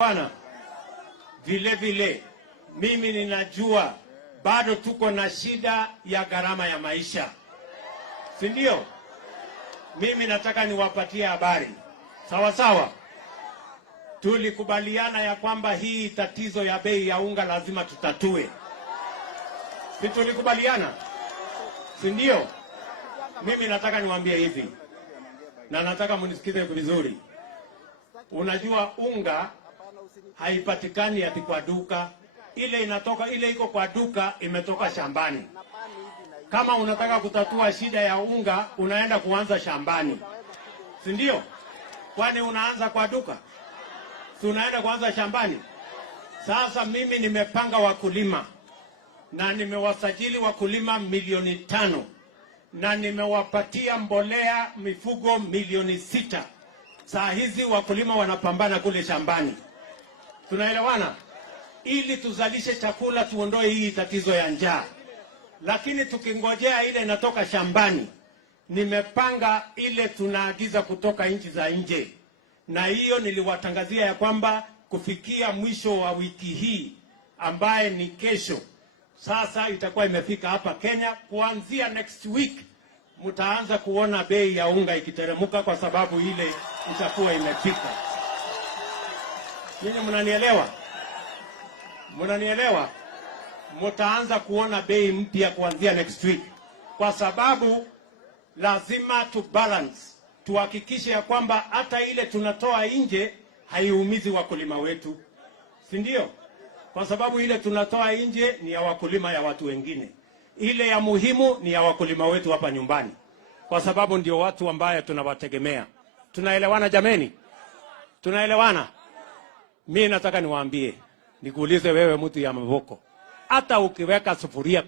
Bwana, vile vile mimi ninajua bado tuko na shida ya gharama ya maisha, si ndio? Mimi nataka niwapatie habari sawa sawa. Tulikubaliana ya kwamba hii tatizo ya bei ya unga lazima tutatue, si tulikubaliana, si ndio? Mimi nataka niwaambie hivi, na nataka munisikize vizuri. Unajua unga haipatikani ati kwa duka. Ile iko kwa duka imetoka shambani. Kama unataka kutatua shida ya unga, unaenda kuanza shambani, si ndio? Kwani unaanza kwa duka? Si unaenda kuanza shambani? Sasa mimi nimepanga wakulima na nimewasajili wakulima 500,000 na nimewapatia mbolea mifugo 600,000. Saa hizi wakulima wanapambana kule shambani. Tunaelewana? Ili tuzalishe chakula, tuondoe hii tatizo ya njaa. Lakini tukingojea ile inatoka shambani, nimepanga ile tunaagiza kutoka nchi za nje. Na hiyo niliwatangazia ya kwamba kufikia mwisho wa wiki hii ambaye ni kesho, sasa itakuwa imefika hapa Kenya. Kuanzia next week mtaanza kuona bei ya unga ikiteremuka kwa sababu ile itakuwa imefika. Ninyi mnanielewa? Mnanielewa? Mtaanza kuona bei mpya kuanzia next week, kwa sababu lazima tu balance, tuhakikishe ya kwamba hata ile tunatoa nje haiumizi wakulima wetu, si ndio? Kwa sababu ile tunatoa nje ni ya wakulima ya watu wengine, ile ya muhimu ni ya wakulima wetu hapa nyumbani, kwa sababu ndio watu ambaye tunawategemea. Tunaelewana jameni? Tunaelewana? Mimi nataka niwaambie, nikuulize wewe mtu ya maboko, hata ukiweka sufuria